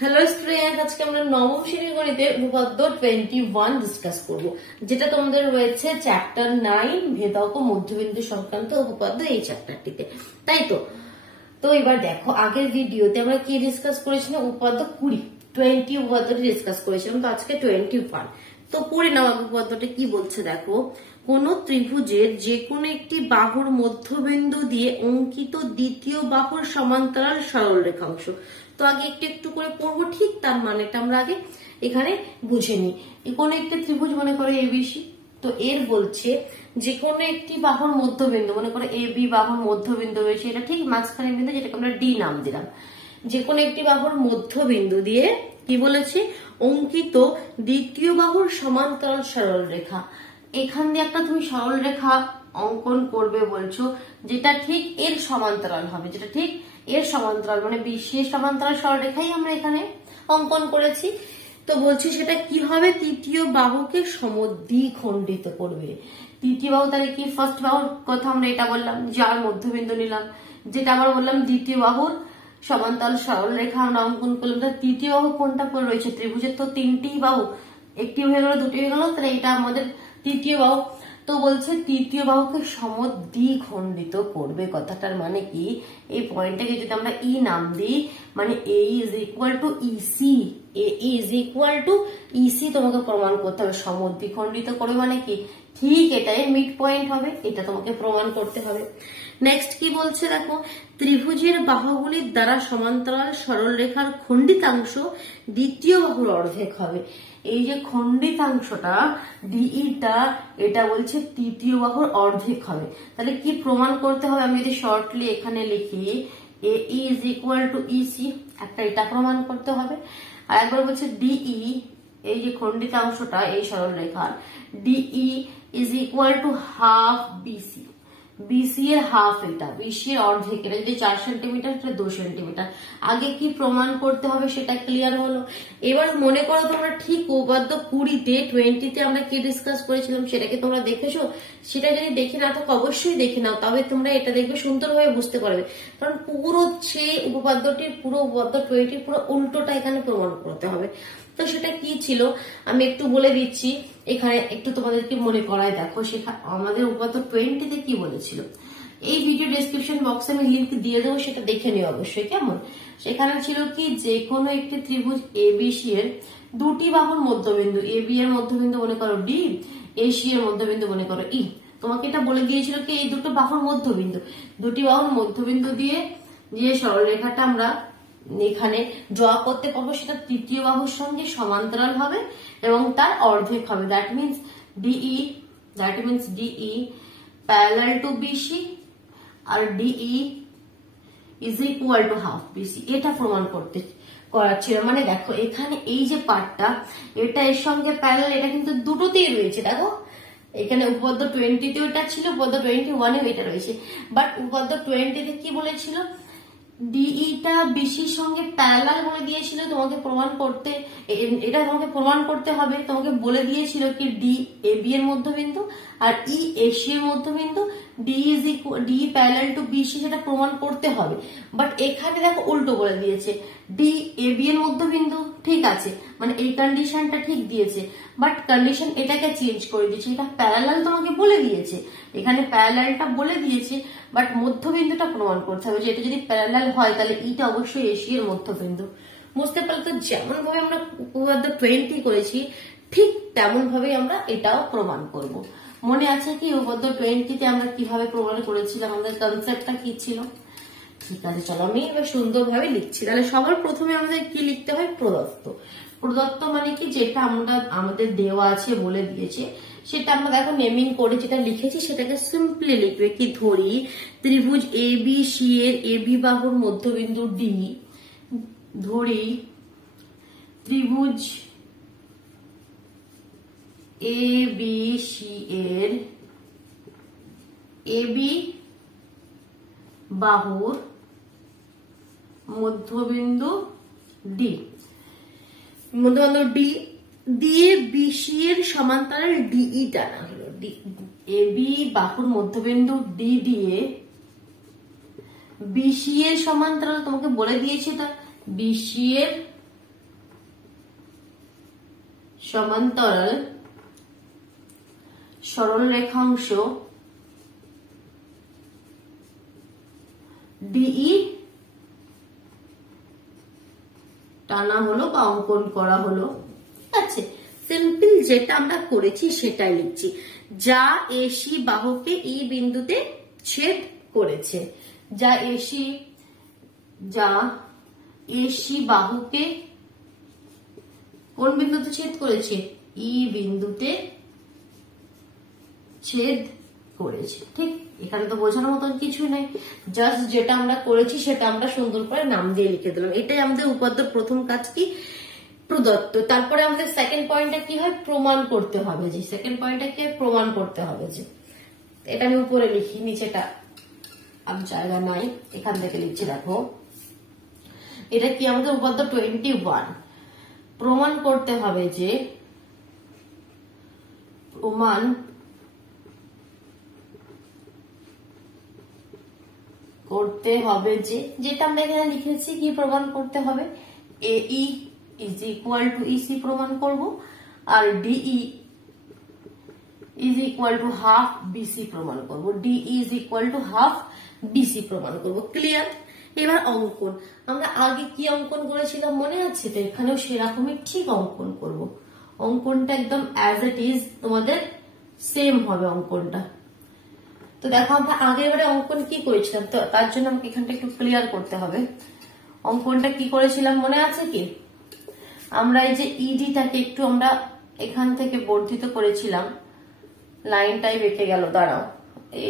Hello student, আজকে আমরা নবম শ্রেণীর গণিতের উপপাদ্য 21 ডিসকাস করব, যেটা তোমাদের রয়েছে চ্যাপ্টার 9 ভেদক ও মধ্যবিন্দু সংক্রান্ত উপপাদ্য এই চ্যাপ্টারটিতে, তাই তো। তো এবার দেখো, আগের ভিডিওতে আমরা কি ডিসকাস করেছিলাম? উপপাদ্য 20 উপপাদ্যটি ডিসকাস করেছিলাম, তো আজকে 21। তো পড়ে নাও আগে উপপাদ্যটা কি বলছে দেখো। কোন ত্রিভুজের যে কোনো একটি বাহুর মধ্যবিন্দু দিয়ে অঙ্কিত দ্বিতীয় বাহুর সমান্তরাল সরল রেখাংশ। তো আগে একটু একটু করে পড়বো, ঠিক তার মানেটা আমরা আগে এখানে বুঝে নিই। কোন একটি ত্রিভুজ মনে করো এবিসি, তো এর বলছে যে কোনো একটি বাহুর মধ্যবিন্দু, মনে করো এ বি বাহুর মধ্যবিন্দু রয়েছে, এটা ঠিক মাঝখানে বিন্দু, যেটাকে আমরা ডি নাম দিলাম। যে কোনো একটি বাহুর মধ্যবিন্দু দিয়ে কি বলেছি? অঙ্কিত দ্বিতীয় বাহুর সমান্তরাল সরল রেখা। এখান দিয়ে একটা তুমি সরল রেখা অঙ্কন করবে বলছো, যেটা ঠিক এর সমান্তরাল হবে, যেটা ঠিক এর সমান্তরাল, মানে বিশেষ সমান্তরাল সরলরেখাই আমরা এখানে অঙ্কন করেছি। তো বলছি সেটা কি হবে? তৃতীয় বাহুকে সমদ্বিখণ্ডিত করবে। তৃতীয় বাহু তাহলে কি? ফার্স্ট বাহুর কথা আমরা এটা বললাম, যার মধ্যবিন্দু নিলাম, যেটা আবার বললাম দ্বিতীয় বাহুর সমান্তরাল সরলরেখা আমরা অঙ্কন করলাম। তাহলে তৃতীয় বাহু কোনটা করে রয়েছে? ত্রিভুজের তো তিনটি বাহু, একটি হয়ে গেল, দুটি হয়ে গেল, তাহলে এটা আমাদের তৃতীয় বাহু। তো বলছে তৃতীয় বাহুকে সমদ্বিখণ্ডিত করবে। কথাটার মানে কি? এই পয়েন্টটাকে যদি আমরা ই নাম দিই, মানে A is equal to EC, A is equal to EC তোমাকে প্রমাণ করতে হবে। সমদ্বিখণ্ডিত করবে মানে কি? ঠিক এটাই মিড পয়েন্ট হবে, এটা তোমাকে প্রমাণ করতে হবে। নেক্সট কি বলছে দেখো, ত্রিভুজের বাহুগুলির দ্বারা সমান্তরাল সরল রেখার খণ্ডিতাংশ দ্বিতীয় বাহুর অর্ধেক হবে। এই যে খণ্ডিতাংশটা ডিইটা, এটা বলছে তৃতীয় বাহুর অর্ধেক হবে। তাহলে কি প্রমাণ করতে হবে? আমি যদি শর্টলি এখানে লিখি এ ইজ ইকুয়াল টু ইসি, একটা এটা প্রমাণ করতে হবে। আর একবার বলছে ডিই, এই যে খণ্ডিতাংশটা এই সরল রেখার, DE is equal to half BC. BC এর হাফ, এটা বিসি এর অর্ধেক, এটা যদি 4 সেন্টিমিটার, এটা 2 সেন্টিমিটার। আগে কি প্রমাণ করতে হবে সেটা ক্লিয়ার হলো। এবার মনে করো তোমরা ঠিক উপপাদ্য 20তে আমরা কি ডিসকাস করেছিলাম সেটাকে তোমরা দেখেছো? সেটা যদি দেখে না থাকো অবশ্যই দেখে নাও, তবে তোমরা এটা দেখবে সুন্দরভাবে বুঝতে পারবে। কারণ পুরো সেই উপপাদ্যটির পুরো উপপাদ্য 20 পুরো উল্টোটা এখানে প্রমাণ করতে হবে। তো সেটা কি ছিল আমি একটু বলে দিচ্ছি, এখানে একটু তোমাদেরকে মনে করায় দেখো। আমাদের উপপাদ্য 20তে কি বলেছিল, এই ভিডিও ডেসক্রিপশন বক্সে আমি লিংক দিয়ে দেবো, সেটা দেখে নিও অবশ্যই। কেমন? সেখানে ছিল কি, যে কোনো একটি ত্রিভুজ এবিসি এর দুটি বাহুর মধ্যবিন্দু, এ বি এর মধ্যবিন্দু মনে করো ডি, এসি এর মধ্যবিন্দু মনে করো ই। তোমাকে এটা বলে দিয়েছিল কি, এই দুটো বাহুর মধ্যবিন্দু, দুটি বাহুর মধ্যবিন্দু দিয়ে যে সরলরেখাটা আমরা এখানে ড্র করতে পারবো, সেটা তৃতীয় বাহুর সঙ্গে সমান্তরাল হবে এবং তার অর্ধেক হবে। That means DE parallel to BC আর DE is equal to half BC. এটা প্রমাণ করাচ্ছিল। মানে দেখো এখানে এই যে পার্টটা, এটা এর সঙ্গে প্যারালাল, এটা কিন্তু দুটোতেই রয়েছে। দেখো এখানে উপপাদ্য 20তেও এটা ছিল, উপপাদ্য 21এও এটা রয়েছে। বাট উপপাদ্য 20তে কি বলেছিল? ডিইটা বিসির সঙ্গে প্যারালাল বলে দিয়েছিল তোমাকে প্রমাণ করতে, এটা তোমাকে প্রমাণ করতে হবে। তোমাকে বলে দিয়েছিল কি ডি এ বি এর মধ্যবিন্দু আর ই এসি এর মধ্যবিন্দু, ডি প্যারালাল টু বিসি, সেটা প্রমাণ করতে হবে। বাট এখানে দেখো উল্টো বলে দিয়েছে, ডি এ বি এর মধ্যবিন্দু, ঠিক আছে, মানে এই কন্ডিশনটা ঠিক দিয়েছে, বাট কন্ডিশন এটাকে চেঞ্জ করে দিয়েছে। এটা প্যারালাল তোমাকে বলে দিয়েছে, এখানে প্যারালালটা বলে দিয়েছে, বাট মধ্যবিন্দুটা প্রমাণ করতে হবে যে এটা যদি প্যারালাল হয় তাহলে ইটা অবশ্যই এসি এর মধ্যবিন্দু। বুঝতে পারলে? তো যেমন ভাবে আমরা উপপাদ্য 20 করেছি, ঠিক তেমন ভাবে আমরা এটাও প্রমাণ করব। মনে আছে কি উপপাদ্য 20তে আমরা কিভাবে প্রমাণ করেছিলাম? আমাদের কনসেপ্টটা কি ছিল? ঠিক আছে, চলো আমি এবার সুন্দরভাবে লিখছি। তাহলে সবার প্রথমে আমাদের কি লিখতে হয়? প্রদত্ত। প্রদত্ত মানে কি? যেটা আমরা আমাদের দেওয়া আছে বলে দিয়েছে, সেটা আমরা দেখো নেমিং করে যেটা লিখেছি সেটাকে সিম্পলি লিখবে। কি ধরি ত্রিভুজ এ বি সি এর এ বি বাহুর মধ্যবিন্দু ডি, ধরি ত্রিভুজ এ বি সি এর এ বি বাহুর মধ্যবিন্দু ডি, মধ্যবিন্দু ডি দিয়ে বিসি এর সমান্তরাল ডিই টানা হলো। এ বি বাহুর মধ্যবিন্দু ডি দিয়ে বিসি এর সমান্তরাল তোমাকে বলে দিয়েছে, তা বিসি এর সমান্তরাল সরল রেখাংশ ডিই টানা হলো বা অঙ্কন করা হলো। ঠিক আছে, সিম্পল যেটা আমরা করেছি সেটাই লিখছি। যা এসি বাহুকে ই বিন্দুতে ছেদ করেছে, যা এসি বাহুকে কোন বিন্দুতে ছেদ করেছে? ই বিন্দুতে ছেদ করেছে। ঠিক, এখানে তো বোঝানোর মতন কিছু নেই, জাস্ট যেটা আমরা করেছি সেটা আমরা সুন্দর করে নাম দিয়ে লিখে দিলাম। এটাই আমাদের উপাদ্যর প্রথম কাজ, কি প্রদত্ত। তারপরে আমাদের সেকেন্ড পয়েন্টটা কি হয়? প্রমাণ করতে হবে। যে সেকেন্ড পয়েন্টটা কি প্রমাণ করতে হবে। যে এটা আমি উপরে লিখি, নিচেটা আর জায়গা নাই, এখান থেকে লিখছি। দেখো এটা কি আমাদের উপাদ্য 21। প্রমাণ করতে হবে যে যেটা আমরা এখানে লিখেছি, কি প্রমাণ করতে হবে? AE is equal to EC প্রমাণ করব, আর DE is equal to half BC প্রমাণ করব। DE is equal to half BC প্রমাণ করব। ক্লিয়ার? এবার অঙ্কন, আমরা আগে কি অঙ্কন করেছিলাম মনে আছে? তো এখানেও সেরকমই ঠিক অঙ্কন করব। অঙ্কনটা একদম অ্যাজ ইট ইজ তোমাদের সেম হবে অঙ্কনটা। তো দেখো আমরা আগের বারে অঙ্কন কি করেছিলাম, তো তার জন্য আমাকে এখানটা একটু ক্লিয়ার করতে হবে। অঙ্কনটা কি করেছিলাম মনে আছে কি? আমরা এই যে ইডিটাকে একটু আমরা এখান থেকে বর্ধিত করেছিলাম, লাইনটাই বেঁকে গেল, দাঁড়াও,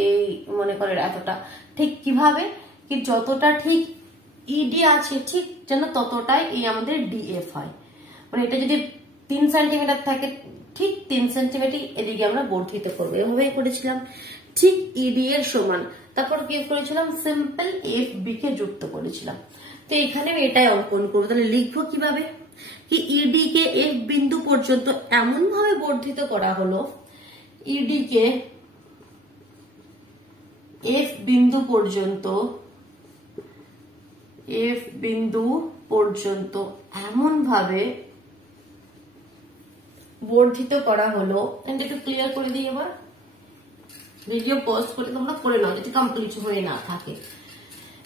এই মনে করে এতটা, ঠিক কিভাবে কি যতটা ঠিক ইডি আছে ঠিক যেন ততটাই এই আমাদের ডিএফ হয়। মানে এটা যদি 3 সেন্টিমিটার থাকে, ঠিক 3 সেন্টিমিটার এদিকে আমরা বর্ধিত করবো, এভাবেই করেছিলাম। ঠিক ইডি এর সমান, তারপর কি করেছিলাম? সিম্পল এফ বি কে যুক্ত করেছিলাম। তো এখানে এটাই অঙ্কন করবো। তাহলে লিখবো কিভাবে? কি ইডি কে এফ বিন্দু পর্যন্ত এমন ভাবে বর্ধিত করা হলো, ইডি কে এফ বিন্দু পর্যন্ত এমন ভাবে বর্ধিত করা হলো। একটু ক্লিয়ার করে দিই, এবার ভিডিও পজ করে তোমরা করে নাও যদি কমপ্লিট হয়ে না থাকে,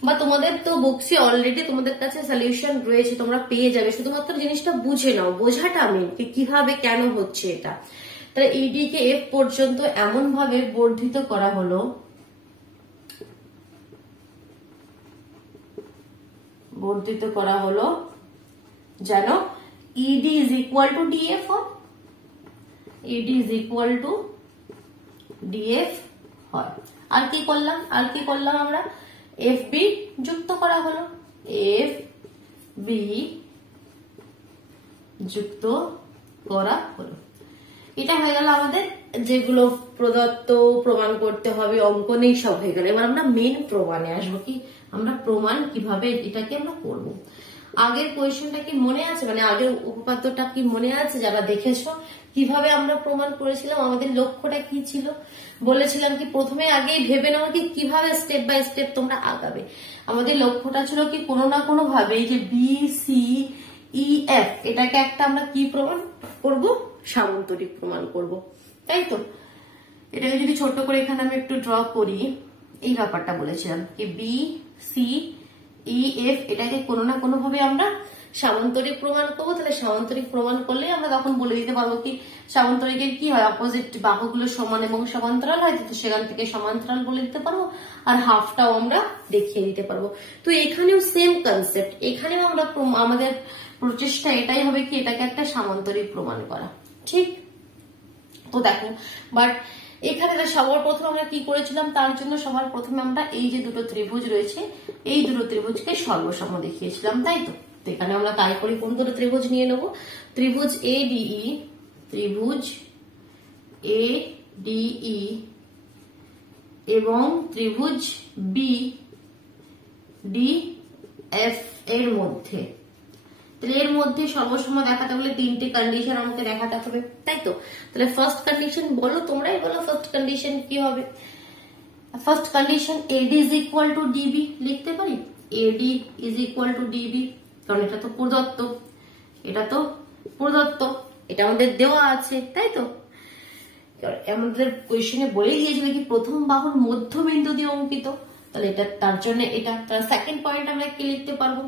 বা তোমাদের তো বুকসে অলরেডি তোমাদের কাছে সলিউশন রয়েছে, তোমরা পেয়ে যাবে। শুধুমাত্র জিনিসটা বুঝে নাও, বোঝাটা মেন, কিভাবে কেন হচ্ছে এটা। তাহলে ইডি কে এফ পর্যন্ত এমন ভাবে বর্ধিত করা হলো, যেন ED is equal to DF হয়। ED is equal to DF হয়। আর কি করলাম আমরা? এফ বি যুক্ত করা হলো, এফ বি যুক্ত করা হলো। এটা হয়ে গেল আমাদের যেগুলো প্রদত্ত, প্রমাণ করতে হবে, অঙ্কনেই সব হয়ে গেল। এবার আমরা মেন প্রমাণে আসবো। কি আমরা প্রমাণ কিভাবে এটাকে আমরা করবো। আগের কোয়েশ্চেনটা কি মনে আছে? মানে আগের উপপাদ্যটা কি মনে আছে? যারা দেখেছো কিভাবে আমরা প্রমাণ করেছিলাম, আমাদের লক্ষ্যটা কি ছিল? বলেছিলাম কি প্রথমে আগেই ভেবে নাও কি কিভাবে স্টেপ বাই স্টেপ তোমরা আগাবে। আমাদের লক্ষ্যটা ছিল কি কোনো না কোনো ভাবে এই যে বি সি ই এফ এটাকে একটা আমরা কি প্রমাণ করব? সামান্তরিক প্রমাণ করব, তাই তো? এটাকে যদি ছোট করে এখানে আমি একটু ড্র করি, এই ব্যাপারটা বলেছিলাম কি বি সি ই এফ এটাকে কোনো না কোনো ভাবে আমরা সামান্তরিক প্রমাণ করবো। তাহলে সামান্তরিক প্রমাণ করলে আমরা তখন বলে দিতে পারবো কি সামান্তরিকের কি হয়, অপোজিট বাহুগুলো সমান এবং সমান্তরাল হয়, তো সেখান থেকে সমান্তরাল বলে দিতে পারবো, আর হাফটাও আমরা দেখিয়ে দিতে পারবো। তো এখানেও সেম কনসেপ্ট, এখানেও আমরা আমাদের প্রচেষ্টা এটাই হবে কি এটাকে একটা সামান্তরিক প্রমাণ করা। ঠিক তো দেখো, বাট এখানে সবার প্রথমে আমরা কি করেছিলাম, তার জন্য সবার প্রথমে আমরা এই যে দুটো ত্রিভুজ রয়েছে এই দুটো ত্রিভুজকে সর্বসম দেখিয়েছিলাম, তাই তো? এখানে আমরা তাই করি, কোন দুটো ত্রিভুজ নিয়ে নেব? ত্রিভুজ ADE এবং ত্রিভুজ BDF এর মধ্যে। এর মধ্যে সর্বসম দেখাতে হলে 3টি কন্ডিশন আমাকে দেখাতে হবে, তাই তো? তাহলে ফার্স্ট কন্ডিশন বলো, তোমরাই বলো ফার্স্ট কন্ডিশন কি হবে। First condition AD is equal to DB লিখতে পারি। AD is equal to DB, কারণ এটা তো প্রদত্ত, এটা আমাদের দেওয়া আছে, তাই তো? আমাদের কোয়েশ্চেনে বলে দিয়েছিল কি প্রথম বাহুর মধ্যবিন্দু দিয়ে অঙ্কিত, তাহলে এটা তার জন্য এটা। তার সেকেন্ড পয়েন্ট আমরা কি লিখতে পারবো?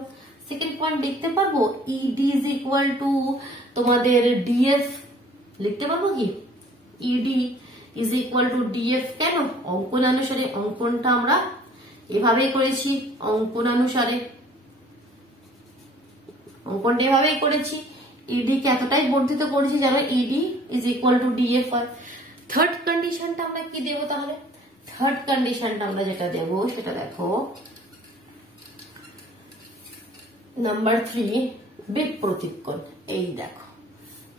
সেকেন্ড পয়েন্ট লিখতে পারবো ইডি ইজ ইকুয়াল টু তোমাদের ডিএফ। লিখতে পারবো কি ED is equal to DF? কেন? অঙ্কনানুসারে অঙ্কনটা আমরা এভাবেই করেছি, অঙ্কনটা এভাবেই করেছি। ইডি কে এতটাই বর্ধিত করেছি যেন ED is equal to DF হয়। থার্ড কন্ডিশনটা আমরা কি দেবো তাহলে? থার্ড কন্ডিশনটা আমরা যেটা দেবো সেটা দেখো, নাম্বার 3 বিপ্রতীপ কোণ। এই দেখো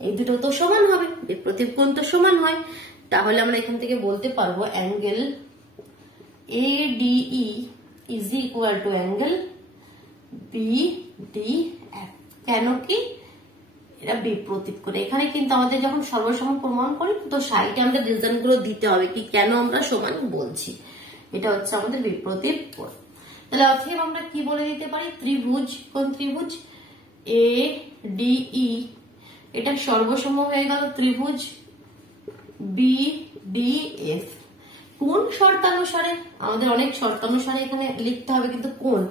এই দুটো তো সমান হবে, বিপ্রতীপ কোণ তো সমান হয়, তাহলে আমরা এখান থেকে বলতে পারবো angle ADE is equal to angle BDF। কেন কি? এটা বিপ্রতীপ কোণ। এখানে কিন্তু আমাদের যখন সর্বসম প্রমাণ করি তো সাইডে আমাদের রিজন গুলো দিতে হবে কি কেন আমরা সমান বলছি। এটা হচ্ছে আমাদের বিপ্রতীপ কোণ। তাহলে অতএব আমরা কি বলে দিতে পারি? ত্রিভুজ, কোন ত্রিভুজ? ADE এটা সর্বসম হয়ে গেল ত্রিভুজ BDF। কোন শর্তানুসারে? আমাদের অনেক শর্তানুসারে এখানে লিখতে হবে, কিন্তু কোন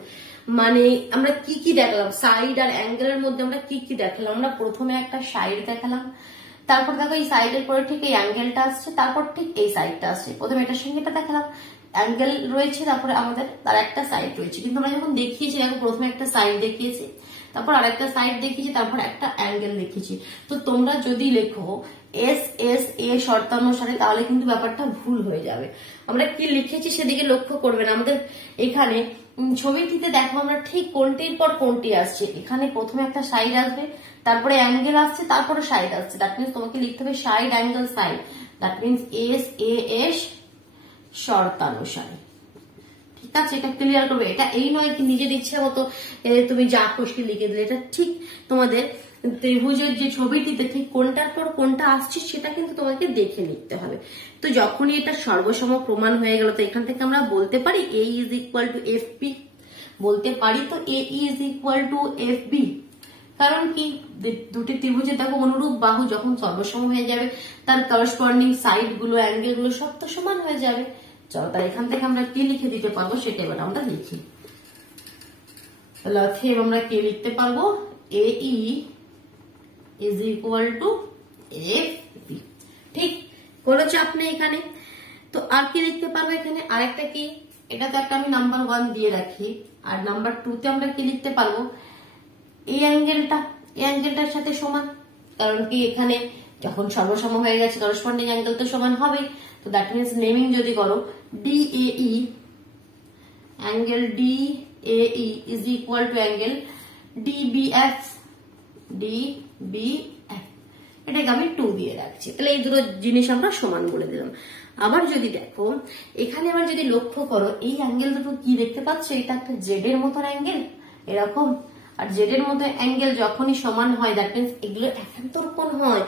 মানে আমরা কি কি দেখলাম সাইড আর অ্যাঙ্গেলের মধ্যে, আমরা কি কি দেখলাম? আমরা প্রথমে একটা সাইড দেখালাম, তারপর দেখো এই সাইডের পরে ঠিক এই অ্যাঙ্গেলটা আসছে, তারপর ঠিক এই সাইডটা আসছে। প্রথমে এটার সঙ্গে এটা দেখালাম, অ্যাঙ্গেল রয়েছে, তারপরে আমাদের তার একটা সাইড রয়েছে। কিন্তু আমরা যখন দেখিয়েছি দেখো প্রথমে একটা সাইড দেখিয়েছি, তারপর আরেকটা সাইড দেখিয়েছি, তারপর একটা অ্যাঙ্গেল দেখিয়েছি। তো তোমরা যদি লেখো SSA শর্তানুসারে তাহলে কিন্তু ব্যাপারটা ভুল হয়ে যাবে। আমরা কি লিখেছি সেদিকে লক্ষ্য করবেন। আমাদের এখানে ছবিটিতে দেখো আমরা ঠিক কোনটির পর কোনটি আসছে। এখানে প্রথমে একটা সাইড আসবে, তারপরে অ্যাঙ্গেল আসছে, তারপরে সাইড আসছে। দ্যাট মিনস তোমাকে লিখতে হবে side angle side. That means SAS শর্তানুসারে। ঠিক আছে, এটা ক্লিয়ার করবে। এটা এই নয় কি নিজের ইচ্ছা মতো তুমি যা খুশি লিখে দিলে। এটা ঠিক তোমাদের ত্রিভুজের যে ছবিটিতে ঠিক কোনটার পর কোনটা আসছে সেটা কিন্তু তোমাকে দেখে লিখতে হবে। তো যখনই এটা সর্বসম প্রমাণ হয়ে গেল তো এখান থেকে আমরা বলতে পারি AE is equal two FB বলতে পারি। তো AE is equal two FB কারণ কি দুটি ত্রিভুজের দেখো অনুরূপ বাহু যখন সর্বসম হয়ে যাবে তার করসপন্ডিং সাইড গুলো অ্যাঙ্গেল গুলো সব তো সমান হয়ে যাবে। চলো তাই এখান থেকে আমরা কি লিখে দিতে পারবো সেটা এবার আমরা লিখি। তাহলে আমরা কি লিখতে পারবো? AE is equal two FB। ঠিক, কোনো চাপ নেই এখানে। তো আর কি লিখতে পারবো এখানে? আরেকটা কি, এটা তো একটা আমি নাম্বার 1 দিয়ে রাখি। আর নাম্বার 2 তে আমরা কি লিখতে পারবো? এই অ্যাঙ্গেলটার সাথে সমান। কারণ কি এখানে যখন সর্বসম হয়ে গেছে করসপন্ডিং অ্যাঙ্গেল তো সমান হবে। তো দ্যাট মিনস নেমিং যদি করো DAE angle DAE is equal to angle DBF। এটাকে আমি 2 দিয়ে রাখছি। তাহলে এই দুটো জিনিস আমরা সমান বলে দিলাম। আবার যদি দেখো এখানে আবার যদি লক্ষ্য করো এই অ্যাঙ্গেল দুটো কি দেখতে পাচ্ছ? এটা একটা জেড এর মতন অ্যাঙ্গেল এরকম, আর জেড এর মতো অ্যাঙ্গেল যখনই সমান হয় দ্যাট মিনস এগুলো একান্তর কোণ হয়।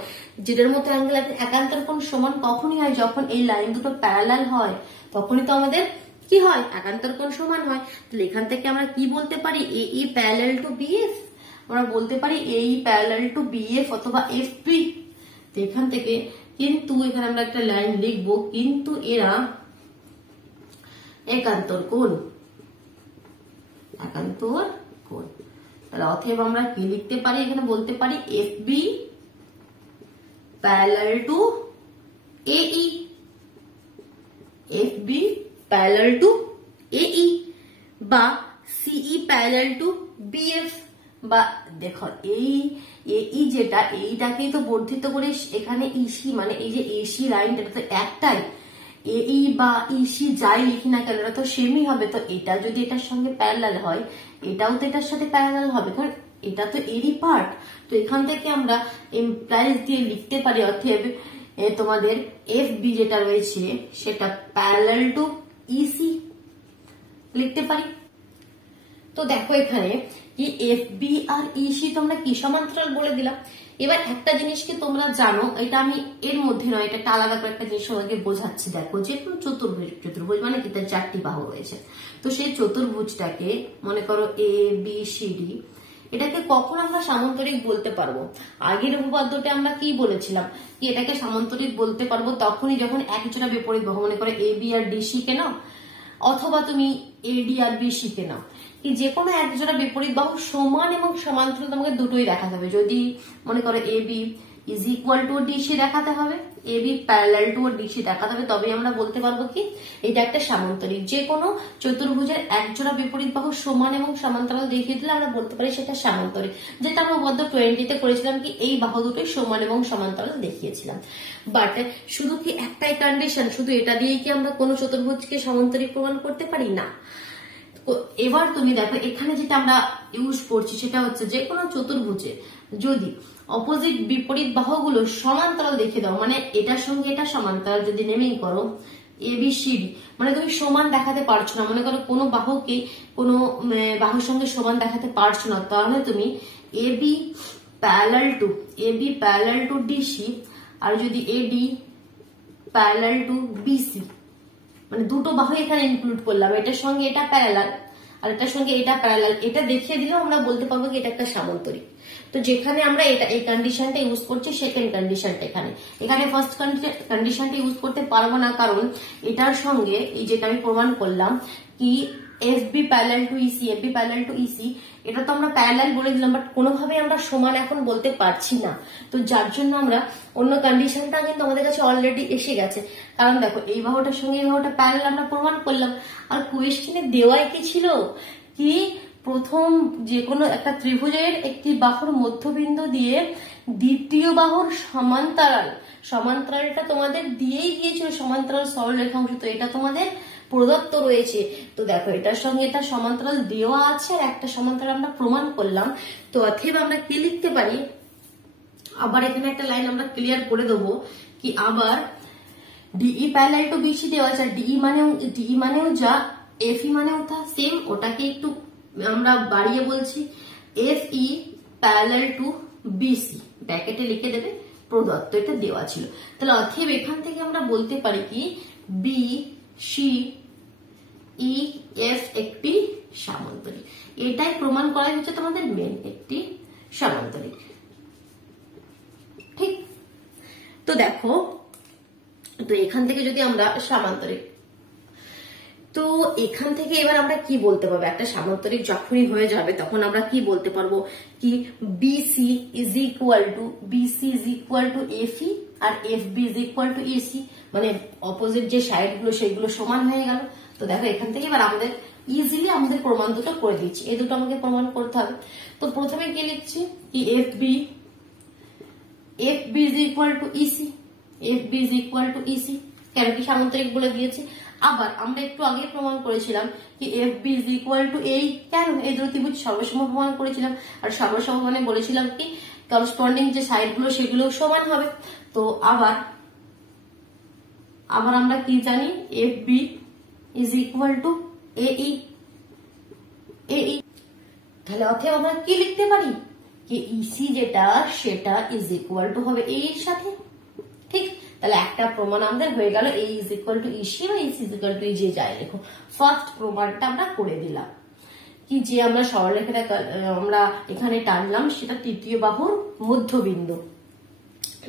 জেড এর মতো অ্যাঙ্গেল একান্তর কোণ সমান কখনই হয়? যখন এই লাইন দুটো প্যারালাল হয় তখনই তো আমাদের কি হয়? একান্তর কোণ সমান হয়। তাহলে এখান থেকে আমরা কি বলতে পারি? AE parallel to BF। আমরা বলতে পারি AE প্যারালাল টু BF অথবা FB। তো এখান থেকে কিন্তু এখানে আমরা একটা লাইন লিখবো, কিন্তু এরা একান্তর কোণ। তাহলে অতএব আমরা কি লিখতে পারি? এখানে বলতে পারি FB parallel to AE। FB parallel to AE বা CE প্যারালাল টু BF। বা দেখো এই AE যেটা এইটাকেই তো বর্ধিত করে এখানে EC মানে এই যে AC লাইন এটা তো একটাই। AE বা EC যাই লিখি না কেন এটা তো সেমই হবে। তো এটা যদি এটার সঙ্গে প্যারালাল হয় এটাও তো এটার সাথে প্যারালাল হবে, কারণ এটা তো এরই পার্ট। তো এখান থেকে আমরা ইমপ্লাইজ দিয়ে লিখতে পারি অতএব তোমাদের FB যেটা রয়েছে সেটা প্যারালাল টু EC লিখতে পারি। তো দেখো এখানে কি FB আর EC তোমরা কি সমান্তরাল বলে দিলাম। এবার একটা জিনিস কি তোমরা জানো, এটা আমি এর মধ্যে নয়, এটা একটা আলাদা করে একটা জিনিস তোমাকে বোঝাচ্ছি। দেখো যে চতুর্ভুজ মানে কি তার 4টি বাহু রয়েছে। তো সেই চতুর্ভুজটাকে মনে করো ABCD, এটাকে কখন আমরা সামান্তরিক বলতে পারবো? আগের উপপাদ্যতে আমরা কি বলেছিলাম কি এটাকে সামান্তরিক বলতে পারবো তখনই যখন একজোড়া বিপরীত বাহু, মনে করে এ বি আর ডি শিখে নাও, অথবা তুমি এ ডি আর বি শিখে নাও, কি যে কোনো একজোড়া বিপরীত বাহু সমান এবং সমান্তরাল তোমাকে দুটোই দেখাতে হবে। যদি মনে করো A B is equal to DC দেখাতে হবে, A B parallel to DC দেখাতে হবে, তবে আমরা বলতে পারবো কি এটা একটা সামান্তরিক। যে কোনো চতুর্ভুজের একজোড়া বিপরীত বাহু সমান এবং সমান্তরাল দেখিয়ে দিলে আমরা বলতে পারি সেটা সামান্তরিক, যেটা আমরা উপপাদ্য 20-তে করেছিলাম কি এই বাহু দুটোই সমান এবং সমান্তরাল দেখিয়েছিলাম। বাট শুধু কি একটাই কন্ডিশন, শুধু এটা দিয়েই কি আমরা কোনো চতুর্ভুজকে সামান্তরিক প্রমাণ করতে পারি? না। এবার তুমি দেখো এখানে যেটা আমরা ইউজ করছি সেটা হচ্ছে যে কোনো চতুর্ভুজে যদি অপোজিট বিপরীত বাহুগুলো সমান্তরাল দেখিয়ে দাও, মানে এটার সঙ্গে এটা সমান্তরাল যদি নেমিং করো এ বি সি ডি, মানে তুমি সমান দেখাতে পারছো না, মনে করো কোনো বাহুকে কোনো বাহুর সঙ্গে সমান দেখাতে পারছো না, তাহলে তুমি A B parallel to DC আর যদি A D parallel to BC, মানে দুটো বাহু এখানে ইনক্লুড করলাম, এটার সঙ্গে এটা প্যারালাল আর এটার সঙ্গে এটা প্যারালাল, এটা দেখিয়ে দিলেও আমরা বলতে পারবো কি এটা একটা সামান্তরিক। তো যেখানে আমরা এটা এই কন্ডিশনটা ইউজ করছি, সেকেন্ড কন্ডিশনটা এখানে ফার্স্ট কন্ডিশনটা ইউজ করতে পারবো না, কারণ এটার সঙ্গে এই যেটা আমি প্রমাণ করলাম কি F B parallel to EC, এটা তো আমরা প্যারালাল বলে দিলাম, বাট কোনোভাবে আমরা সমান এখন বলতে পারছি না। তো যার জন্য আমরা অন্য কন্ডিশনটা কিন্তু আমাদের কাছে অলরেডি এসে গেছে, কারণ দেখো এই বাহুটার সঙ্গে এই বাহুটা প্যারালাল আমরা প্রমাণ করলাম। আর কোয়েশ্চেনে দেওয়াই কি ছিল কি প্রথম যে কোনো একটা ত্রিভুজের একটি বাহুর মধ্যবিন্দু দিয়ে দ্বিতীয় বাহুর সমান্তরালটা তোমাদের দিয়েই গিয়েছিল, সমান্তরাল সরলরেখাংশ, তো এটা তোমাদের প্রদত্ত রয়েছে। তো দেখো এটার সঙ্গে এটা সমান্তরাল দেওয়া আছে আর একটা সমান্তরাল আমরা প্রমাণ করলাম। তো অতএব আমরা কি লিখতে পারি, আবার এখানে একটা লাইন আমরা ক্লিয়ার করে দেবো কি আবার ডিই প্যারালাল টু বিসি দেওয়া আছে, ডিই মানেও যা এফই মানেও তা সেম, ওটাকে একটু আমরা বাড়িয়ে বলছি F E parallel to BC, ব্র্যাকেটে লিখে দেবে প্রদত্ত, এটা দেওয়া ছিল। তাহলে অতএব এখান থেকে আমরা বলতে পারি কি বি সি ই এফ একটি সামান্তরিক, এটাই প্রমাণ করা হচ্ছে তোমাদের মেন একটি সামান্তরিক। ঠিক, তো দেখো তো এখান থেকে যদি আমরা সামান্তরিক, তো এখান থেকে এবার আমরা কি বলতে পারবো, একটা সামান্তরিক যখনই হয়ে যাবে তখন আমরা কি বলতে পারবো কি BC is equal to FE আর F B is equal to AC, মানে অপোজিট যে সাইড গুলো সেগুলো সমান হয়ে গেল। তো দেখো এখান থেকে এবার আমাদের ইজিলি আমাদের প্রমাণ দুটো করে দিচ্ছি, এই দুটো আমাকে প্রমাণ করতে হবে। তো প্রথমে কি লিখছি কি F B is equal to EC, কেন কি সামান্তরিক বলে দিয়েছি। আবার আমরা একটু আগে প্রমাণ করেছিলাম কি F B is equal to এই, কেন এই দুটো ত্রিভুজ সর্বসম প্রমাণ করেছিলাম, আর সর্বসম মানে বলেছিলাম কি করসপন্ডিং যে সাইড গুলো সেগুলো সমান হবে। তো আবার আমরা কি জানি F B is equal to এই, তাহলে অতএব আমরা কি লিখতে পারি কি ইসি যেটা সেটা ইজ ইকুয়াল টু হবে এই এর সাথে। ঠিক, তাহলে একটা প্রমাণ আমাদের হয়ে গেল এই ইজ ইকুয়াল টু ইসি বা ইসি ইজ ইকুয়াল টু যে যাই লেখো, ফার্স্ট প্রমাণটা আমরা করে দিলাম কি যে আমরা সরলরেখাটা আমরা এখানে টানলাম সেটা তৃতীয় বাহুর মধ্যবিন্দু।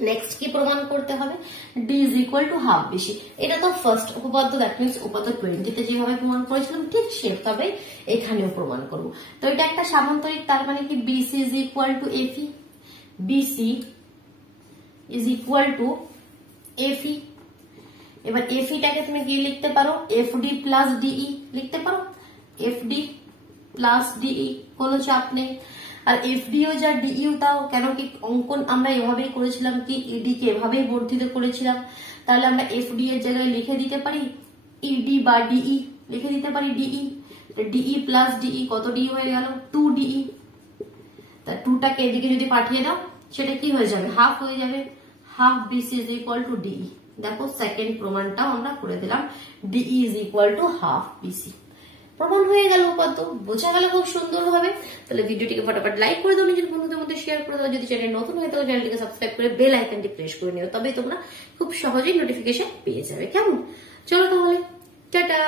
নেক্সট কি প্রমাণ করতে হবে, D is equal to half BC, এটা তো ফার্স্ট উপপাদ্য, দ্যাট মিনস উপপাদ্য 20-তে যেভাবে প্রমাণ করেছিলাম ঠিক সেভাবে এখানেও প্রমাণ করব। তো এটা একটা সামান্তরিক, তার মানে কি BC is equal to FE, BC is equal to FE. এবার এফইটাকে তুমি কি লিখতে পারো, এফডি প্লাস ডিই লিখতে পারো, এফডি প্লাস ডিই, কোনো চাপ নেই। আর এফডিও যা ডিইউ তাও, কেন কি অঙ্কন আমরা এভাবেই করেছিলাম কি ইডি কে এভাবেই বর্ধিত করেছিলাম, তাহলে আমরা এফডি এর জায়গায় লিখে দিতে পারি ইডি বা ডিই, লিখে দিতে পারি ডিই প্লাস ডিই, কত ডি হয়ে গেল 2 ডিই। তা 2টাকে এদিকে যদি পাঠিয়ে দাও সেটা কি হয়ে যাবে, হাফ হয়ে যাবে, half BC is equal to DE. দেখো সেকেন্ড প্রমাণটাও আমরা করে দিলাম, DE is equal to half BC, প্রমাণ হয়ে গেল, উপাত্ত বোঝা গেল খুব সুন্দর ভাবে। তাহলে ভিডিওটিকে ফটাফট লাইক করে দাও, নিজের বন্ধুদের মধ্যে শেয়ার করে দাও, যদি চ্যানেল নতুন হয় তাহলে চ্যানেলটিকে সাবস্ক্রাইব করে বেল আইকনটি প্রেস করে নিও, তবেই তোমরা খুব সহজেই নোটিফিকেশন পেয়ে যাবে। কেমন, চলো তাহলে টাটা।